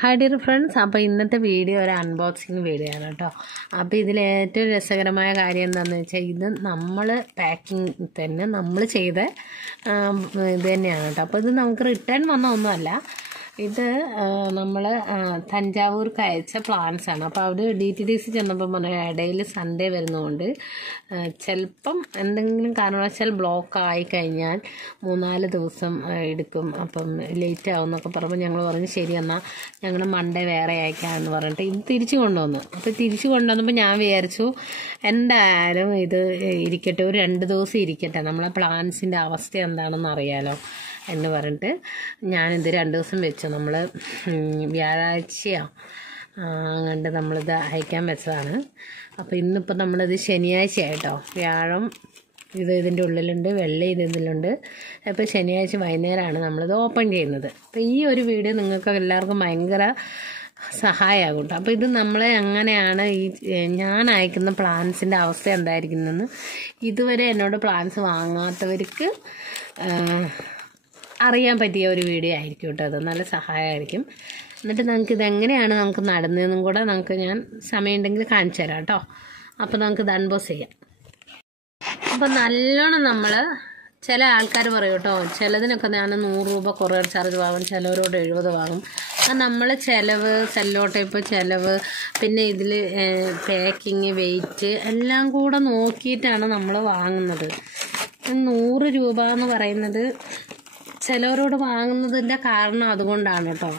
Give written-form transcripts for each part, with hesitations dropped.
Hi dear friends, അപ്പോൾ ഇന്നത്തെ video ഒരു അൺബോക്സിങ് വീഡിയോ ആണ് കേട്ടോ. അപ്പോൾ ഇതിൽ ഏറ്റവും രസകരമായ കാര്യം എന്താണെന്ന് വെച്ചാൽ, ഇത് നമ്മൾ പാക്കിങ് തന്നെ നമ്മൾ ചെയ്ത ഇത് തന്നെയാണ് കേട്ടോ. അപ്പോൾ ഇത് നമുക്ക് റിട്ടേൺ വന്ന ഒന്നുമല്ല. ഇത് നമ്മൾ തഞ്ചാവൂർക്ക് അയച്ച പ്ലാൻസ് ആണ്. അപ്പോൾ അവർ DTDC ചെന്നപ്പോൾ പറഞ്ഞ ഇടയിൽ സൺഡേ വരുന്നതുകൊണ്ട് ചിലപ്പം എന്തെങ്കിലും കാരണവശാൽ ബ്ലോക്ക് ആയിക്കഴിഞ്ഞാൽ 3-4 ദിവസം എടുക്കും, അപ്പം ലേറ്റ് ആവും എന്നൊക്കെ പറയുമ്പോൾ ഞങ്ങൾ പറഞ്ഞു ശരി എന്നാൽ ഞങ്ങൾ മൺഡേ വേറെ അയക്കാമെന്ന് പറഞ്ഞിട്ട് ഇത് തിരിച്ചു കൊണ്ടുവന്നു. അപ്പോൾ തിരിച്ചു കൊണ്ടുവന്നപ്പോൾ ഞാൻ വിചാരിച്ചു എന്തായാലും ഇത് ഇരിക്കട്ടെ, ഒരു 2 ദിവസം ഇരിക്കട്ടെ, നമ്മളെ പ്ലാൻസിൻ്റെ അവസ്ഥ എന്താണെന്ന് അറിയാലോ എന്ന് പറഞ്ഞിട്ട് ഞാനിത് 2 ദിവസം വെച്ചു. നമ്മൾ വ്യാഴാഴ്ചയാണ് കണ്ട് നമ്മളിത് അയക്കാൻ വെച്ചതാണ്. അപ്പോൾ ഇന്നിപ്പോൾ നമ്മളിത് ശനിയാഴ്ച ആയിട്ടോ. വ്യാഴം ഇതിൻ്റെ ഉള്ളിലുണ്ട്, വെള്ളി ഇതിലുണ്ട്. അപ്പോൾ ശനിയാഴ്ച വൈകുന്നേരമാണ് നമ്മളിത് ഓപ്പൺ ചെയ്യുന്നത്. അപ്പോൾ ഈ ഒരു വീഡിയോ നിങ്ങൾക്ക് എല്ലാവർക്കും ഭയങ്കര സഹായമാകും കേട്ടോ. അപ്പോൾ ഇത് നമ്മളെ എങ്ങനെയാണ് ഞാൻ അയക്കുന്ന പ്ലാൻസിൻ്റെ അവസ്ഥ എന്തായിരിക്കുന്നതെന്ന് ഇതുവരെ എന്നോട് പ്ലാൻസ് വാങ്ങാത്തവർക്ക് അറിയാൻ പറ്റിയ ഒരു വീഡിയോ ആയിരിക്കും കേട്ടോ. അത് നല്ല സഹായമായിരിക്കും. എന്നിട്ട് നമുക്ക് ഇതെങ്ങനെയാണ് നമുക്ക് നടന്നതെന്നും കൂടെ നമുക്ക് ഞാൻ സമയമുണ്ടെങ്കിൽ കാണിച്ചു തരാം കേട്ടോ. അപ്പോൾ നമുക്ക് ഇത് അൺബോക്സ് ചെയ്യാം. അപ്പോൾ നല്ലോണം നമ്മൾ ചില ആൾക്കാർ പറയും കേട്ടോ, ചിലതിനൊക്കെ ഞാൻ 100 രൂപ കൊറിയർ ചാർജ് വാങ്ങും, ചിലവരോട് 70 വാങ്ങും. അത് നമ്മൾ ചിലവ്, സെല്ലോ ടൈപ്പ് ചിലവ്, പിന്നെ ഇതിൽ പാക്കിങ്, വെയിറ്റ് എല്ലാം കൂടെ നോക്കിയിട്ടാണ് നമ്മൾ വാങ്ങുന്നത്. 100 രൂപ എന്ന് പറയുന്നത് ചിലവരോട് വാങ്ങുന്നതിൻ്റെ കാരണം അതുകൊണ്ടാണ് കേട്ടോ.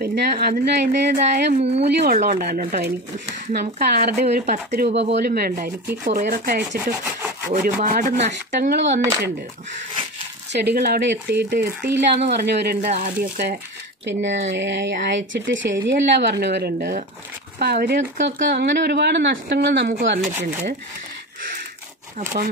പിന്നെ അതിൻ്റേതായ മൂല്യം ഉള്ളതുകൊണ്ടാണ് കേട്ടോ. നമുക്ക് ആരുടെ ഒരു 10 രൂപ പോലും വേണ്ട. എനിക്ക് കൊറിയറൊക്കെ അയച്ചിട്ട് ഒരുപാട് നഷ്ടങ്ങൾ വന്നിട്ടുണ്ട്. ചെടികൾ അവിടെ എത്തിയില്ല എന്ന് പറഞ്ഞവരുണ്ട് ആദ്യമൊക്കെ, പിന്നെ അയച്ചിട്ട് ശരിയല്ല പറഞ്ഞവരുണ്ട്. അപ്പം അവർക്കൊക്കെ അങ്ങനെ ഒരുപാട് നഷ്ടങ്ങൾ നമുക്ക് വന്നിട്ടുണ്ട്. അപ്പം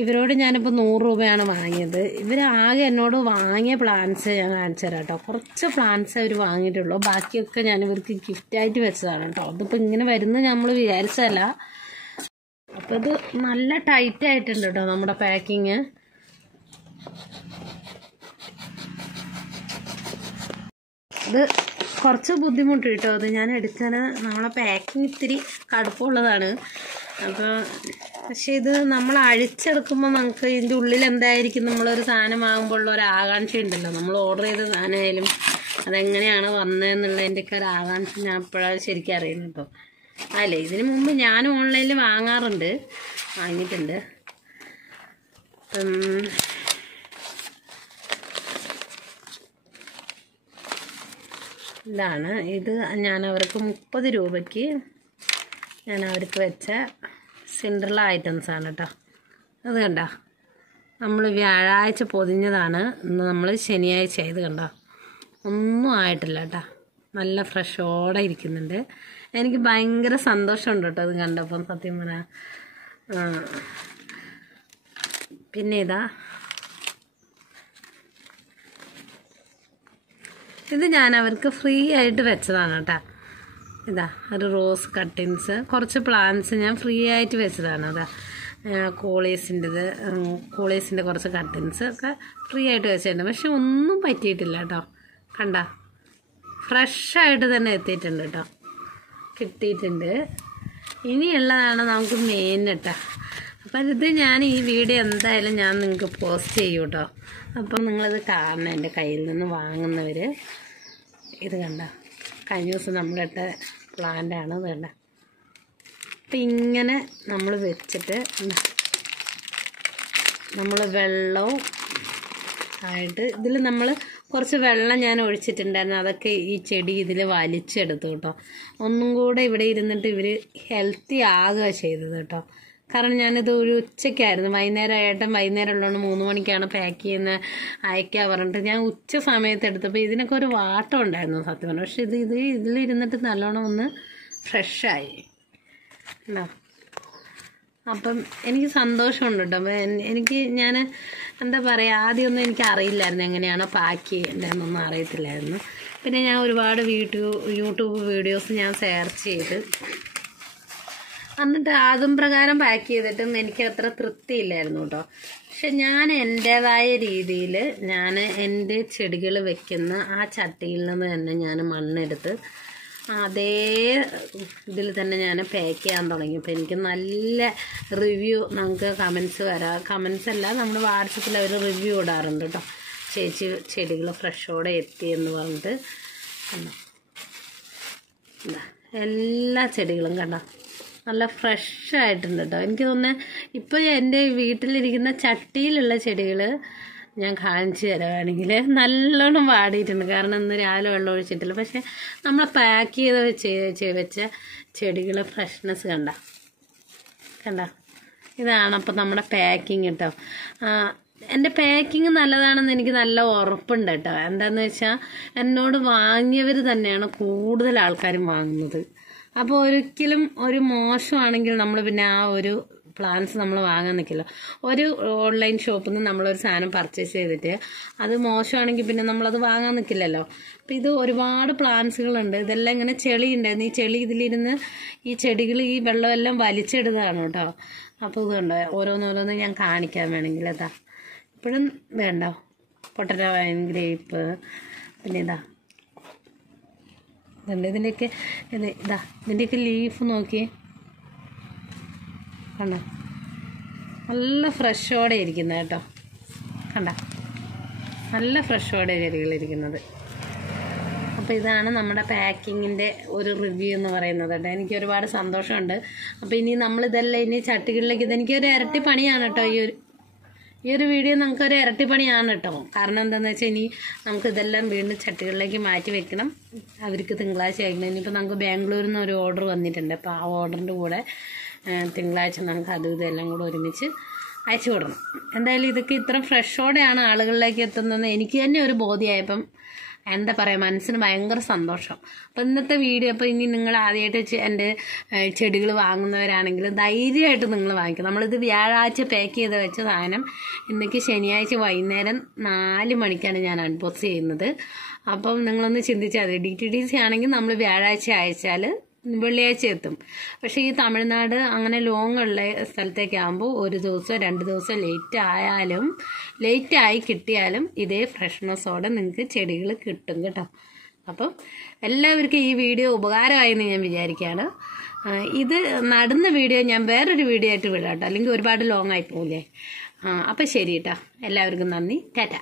ഇവരോട് ഞാനിപ്പോൾ 100 രൂപയാണ് വാങ്ങിയത്. ഇവരാകെ എന്നോട് വാങ്ങിയ പ്ലാൻസ് ഞാൻ കാണിച്ചു തരാം കേട്ടോ. കുറച്ച് പ്ലാൻസ് അവർ വാങ്ങിയിട്ടുള്ളൂ, ബാക്കിയൊക്കെ ഞാൻ ഇവർക്ക് ഗിഫ്റ്റായിട്ട് വെച്ചതാണ് കേട്ടോ. അതിപ്പോൾ ഇങ്ങനെ വരുന്നത് നമ്മൾ വിചാരിച്ചതല്ല. അപ്പോൾ ഇത് നല്ല ടൈറ്റ് ആയിട്ടുണ്ട് കേട്ടോ നമ്മുടെ പാക്കിങ്. ഇത് കുറച്ച് ബുദ്ധിമുട്ട് കേട്ടോ. അത് ഞാൻ എടുക്കാൻ നമ്മളെ പാക്കിങ് ഇത്തിരി കടുപ്പമുള്ളതാണ്. അപ്പോൾ പക്ഷേ ഇത് നമ്മൾ അഴിച്ചെടുക്കുമ്പോൾ നമുക്ക് ഇതിൻ്റെ ഉള്ളിൽ എന്തായിരിക്കും, നമ്മളൊരു സാധനം വാങ്ങുമ്പോഴുള്ള ഒരു ആകാംക്ഷ ഉണ്ടല്ലോ. നമ്മൾ ഓർഡർ ചെയ്ത സാധനമായാലും അതെങ്ങനെയാണ് വന്നതെന്നുള്ളതിൻ്റെയൊക്കെ ഒരു ആകാംക്ഷ ഞാൻ എപ്പോഴാണ് ശരിക്കും അറിയുന്നത് കേട്ടോ. അല്ലേ, ഇതിന് മുമ്പ് ഞാൻ ഓൺലൈനിൽ വാങ്ങിയിട്ടുണ്ട്. ഇതാണ് ഇത്. ഞാൻ അവർക്ക് 30 രൂപയ്ക്ക് ഞാൻ അവർക്ക് വെച്ച സിൻഡ്രല്ല ഐറ്റംസാണ് കേട്ടോ. അത് കണ്ടോ, നമ്മൾ വ്യാഴാഴ്ച പൊതിഞ്ഞതാണ്, ഇന്ന് നമ്മൾ ശനിയാഴ്ച. ഇത് കണ്ടോ, ഒന്നും ആയിട്ടില്ല കേട്ടോ, നല്ല ഫ്രഷോടെ ഇരിക്കുന്നുണ്ട്. എനിക്ക് ഭയങ്കര സന്തോഷമുണ്ട് കേട്ടോ ഇത് കണ്ടപ്പം, സത്യം പറഞ്ഞാൽ. പിന്നെ ഇതാ, ഇത് ഞാൻ അവർക്ക് ഫ്രീ ആയിട്ട് വെച്ചതാണ് കേട്ടോ. ഇതാ ഒരു റോസ് കട്ടിങ്സ്, കുറച്ച് പ്ലാന്റ്സ് ഞാൻ ഫ്രീ ആയിട്ട് വെച്ചതാണ്. അതാ കോളേസിൻ്റെ കുറച്ച് കട്ടിങ്സ് ഒക്കെ ഫ്രീ ആയിട്ട് വെച്ചിട്ടുണ്ട്. പക്ഷെ ഒന്നും പറ്റിയിട്ടില്ല കേട്ടോ. കണ്ട, ഫ്രഷായിട്ട് തന്നെ എത്തിയിട്ടുണ്ട് കേട്ടോ, കിട്ടിയിട്ടുണ്ട്. ഇനിയുള്ളതാണ് നമുക്ക് മെയിൻ കേട്ടോ. അപ്പം ഇത് ഞാൻ ഈ വീഡിയോ എന്തായാലും ഞാൻ നിങ്ങൾക്ക് പോസ്റ്റ് ചെയ്യും കേട്ടോ. അപ്പം നിങ്ങളിത് കാണണം, എൻ്റെ കയ്യിൽ നിന്ന് വാങ്ങുന്നവർ. ഇത് കണ്ട, കഴിഞ്ഞ ദിവസം നമ്മളിട്ട പ്ലാന്റാണ് വേണ്ട. അപ്പം ഇങ്ങനെ നമ്മൾ വെച്ചിട്ട് നമ്മൾ വെള്ളവും ആയിട്ട് ഇതിൽ നമ്മൾ കുറച്ച് വെള്ളം ഞാൻ ഒഴിച്ചിട്ടുണ്ടായിരുന്നു. അതൊക്കെ ഈ ചെടി ഇതിൽ വലിച്ചെടുത്തു കേട്ടോ. ഒന്നും കൂടെ ഇവിടെ ഇരുന്നിട്ട് ഇവർ ഹെൽത്തി ആകുക ചെയ്തത് കേട്ടോ. കാരണം ഞാനിത് ഒരു ഉച്ചയ്ക്കായിരുന്നു, വൈകുന്നേരം ഉള്ളതുകൊണ്ട് 3 മണിക്കാണ് പാക്ക് ചെയ്യുന്ന അയക്കാൻ പറഞ്ഞിട്ട് ഞാൻ ഉച്ച സമയത്ത് എടുത്തപ്പോൾ ഇതിനൊക്കെ ഒരു വാട്ടം ഉണ്ടായിരുന്നു സത്യം പറഞ്ഞു. പക്ഷെ ഇതിലിരുന്നിട്ട് നല്ലോണം ഒന്ന് ഫ്രഷായി ഉണ്ടോ. അപ്പം എനിക്ക് സന്തോഷമുണ്ട് കേട്ടോ. അപ്പം ഞാൻ എന്താ പറയുക, ആദ്യമൊന്നും എനിക്ക് അറിയില്ലായിരുന്നു എങ്ങനെയാണ് പാക്ക് ചെയ്യേണ്ടതെന്നൊന്നും അറിയത്തില്ലായിരുന്നു. പിന്നെ ഞാൻ ഒരുപാട് യൂട്യൂബ് വീഡിയോസ് ഞാൻ സെർച്ച് ചെയ്ത് എന്നിട്ട് അതും പ്രകാരം പാക്ക് ചെയ്തിട്ടും എനിക്ക് അത്ര തൃപ്തിയില്ലായിരുന്നു കേട്ടോ. പക്ഷെ ഞാൻ എൻ്റേതായ രീതിയിൽ ഞാൻ എൻ്റെ ചെടികൾ വെക്കുന്ന ആ ചട്ടിയിൽ നിന്ന് തന്നെ ഞാൻ മണ്ണെടുത്ത് അതേ ഇതിൽ തന്നെ ഞാൻ പാക്ക് ചെയ്യാൻ തുടങ്ങിയപ്പോൾ എനിക്ക് നല്ല റിവ്യൂ നമുക്ക് കമൻസ് വരാം. കമൻസ് അല്ല, നമ്മുടെ വാട്സപ്പിൽ അവർ റിവ്യൂ ഇടാറുണ്ട് കേട്ടോ. ചേച്ചി ചെടികൾ ഫ്രഷോടെ എത്തിയെന്ന് പറഞ്ഞിട്ട് കണ്ടോ, എല്ലാ ചെടികളും കണ്ടോ നല്ല ഫ്രഷ് ആയിട്ടുണ്ട് കേട്ടോ. എനിക്ക് തോന്നുന്നത് ഇപ്പോൾ എൻ്റെ വീട്ടിലിരിക്കുന്ന ചട്ടിയിലുള്ള ചെടികൾ ഞാൻ കാണിച്ചു തരാണെങ്കിൽ നല്ലോണം വാടിയിട്ടുണ്ട്. കാരണം ഇന്ന് രാവിലെ വെള്ളം ഒഴിച്ചിട്ടില്ല. പക്ഷെ നമ്മൾ പാക്ക് ചെയ്ത് വെച്ച ചെടികൾ ഫ്രഷ്നെസ് കണ്ട ഇതാണ് അപ്പോൾ നമ്മുടെ പാക്കിങ് കേട്ടോ. എൻ്റെ പാക്കിങ് നല്ലതാണെന്ന് എനിക്ക് നല്ല ഉറപ്പുണ്ട് കേട്ടോ. എന്താണെന്ന് വെച്ചാൽ എന്നോട് വാങ്ങിയവർ തന്നെയാണ് കൂടുതൽ ആൾക്കാരും വാങ്ങുന്നത്. അപ്പോൾ ഒരിക്കലും ഒരു മോശമാണെങ്കിൽ നമ്മൾ പിന്നെ ആ ഒരു പ്ലാന്റ്സ് നമ്മൾ വാങ്ങാൻ നിൽക്കില്ല. ഒരു ഓൺലൈൻ ഷോപ്പിൽ നിന്ന് നമ്മളൊരു സാധനം പർച്ചേസ് ചെയ്തിട്ട് അത് മോശമാണെങ്കിൽ പിന്നെ നമ്മളത് വാങ്ങാൻ നിൽക്കില്ലല്ലോ. അപ്പം ഇത് ഒരുപാട് പ്ലാന്റ്സുകളുണ്ട്. ഇതെല്ലാം ഇങ്ങനെ ചെളി ഉണ്ടായിരുന്നു. ഈ ചെളി ഇതിലിരുന്ന് ഈ ചെടികൾ ഈ വെള്ളമെല്ലാം വലിച്ചെടുത്തതാണ് കേട്ടോ. അപ്പോൾ ഇതുണ്ടോ ഓരോന്നോരോന്ന് ഞാൻ കാണിക്കാൻ വേണമെങ്കിൽ അതാ ഇപ്പോഴും വേണ്ടോ പൊട്ടറ്റോ വൈൻ ഗ്രേപ്പ്, പിന്നെ ഇതാ ഇതുണ്ട്. ഇതിൻ്റെയൊക്കെ ലീഫ് നോക്കിയേ കണ്ട നല്ല ഫ്രഷോടെ ഇരിക്കുന്നത് കേട്ടോ. കണ്ട നല്ല ഫ്രഷോടെ ചെടികളിരിക്കുന്നത്. അപ്പോൾ ഇതാണ് നമ്മുടെ പാക്കിങ്ങിൻ്റെ ഒരു റിവ്യൂ എന്ന് പറയുന്നത് കേട്ടോ. എനിക്ക് ഒരുപാട് സന്തോഷമുണ്ട്. അപ്പോൾ ഇനി നമ്മളിതെല്ലാം ഇനി ചട്ടികളിലേക്ക് ഇതെനിക്കൊരു ഇരട്ടി പണിയാണ് കേട്ടോ. ഈ ഒരു വീഡിയോ നമുക്കൊരു ഇരട്ടി പണിയാണ് കേട്ടോ. കാരണം എന്താണെന്ന് വെച്ചാൽ ഇനി നമുക്കിതെല്ലാം വീണ്ടും ചട്ടികളിലേക്ക് മാറ്റി വെക്കണം. അവർക്ക് തിങ്കളാഴ്ച അയക്കണം. ഇനിയിപ്പോൾ നമുക്ക് ബാംഗ്ലൂരിൽ നിന്ന് ഒരു ഓർഡർ വന്നിട്ടുണ്ട്. അപ്പോൾ ആ ഓർഡറിൻ്റെ കൂടെ തിങ്കളാഴ്ച നമുക്ക് അതും ഇതെല്ലാം കൂടെ ഒരുമിച്ച് അയച്ചു കൊടുക്കണം. എന്തായാലും ഇതൊക്കെ ഇത്ര ഫ്രഷോടെയാണ് ആളുകളിലേക്ക് എത്തുന്നതെന്ന് എനിക്ക് തന്നെ ഒരു ബോധ്യമായപ്പം എന്താ പറയുക, മനസ്സിന് ഭയങ്കര സന്തോഷം. അപ്പം ഇന്നത്തെ വീഡിയോ അപ്പോൾ ഇനി നിങ്ങൾ ആദ്യമായിട്ട് എൻ്റെ ചെടികൾ വാങ്ങുന്നവരാണെങ്കിൽ ധൈര്യമായിട്ട് നിങ്ങൾ വാങ്ങിക്കും. നമ്മളിത് വ്യാഴാഴ്ച പാക്ക് ചെയ്ത് വെച്ച സാധനം ഇന്നേക്ക് ശനിയാഴ്ച വൈകുന്നേരം 4 മണിക്കാണ് ഞാൻ അൺബോക്സ് ചെയ്യുന്നത്. അപ്പം നിങ്ങളൊന്ന് ചിന്തിച്ചാൽ മതി. DTDC ആണെങ്കിൽ നമ്മൾ വ്യാഴാഴ്ച അയച്ചാൽ വെള്ളിയാഴ്ച എത്തും. പക്ഷേ ഈ തമിഴ്നാട് അങ്ങനെ ലോങ് ഉള്ള സ്ഥലത്തേക്കാകുമ്പോൾ 1 ദിവസം 2 ദിവസം ലേറ്റായി കിട്ടിയാലും ഇതേ ഫ്രഷ്നെസ്സോടെ നിങ്ങൾക്ക് ചെടികൾ കിട്ടും കേട്ടോ. അപ്പം എല്ലാവർക്കും ഈ വീഡിയോ ഉപകാരമായെന്ന് ഞാൻ വിചാരിക്കുകയാണ്. ഇത് നടുന്ന വീഡിയോ ഞാൻ വേറൊരു വീഡിയോ ആയിട്ട് വിടാം കേട്ടോ, അല്ലെങ്കിൽ ഒരുപാട് ലോങ് ആയി പോകില്ലേ. അപ്പം ശരി കേട്ടോ, എല്ലാവർക്കും നന്ദി, ടാറ്റ.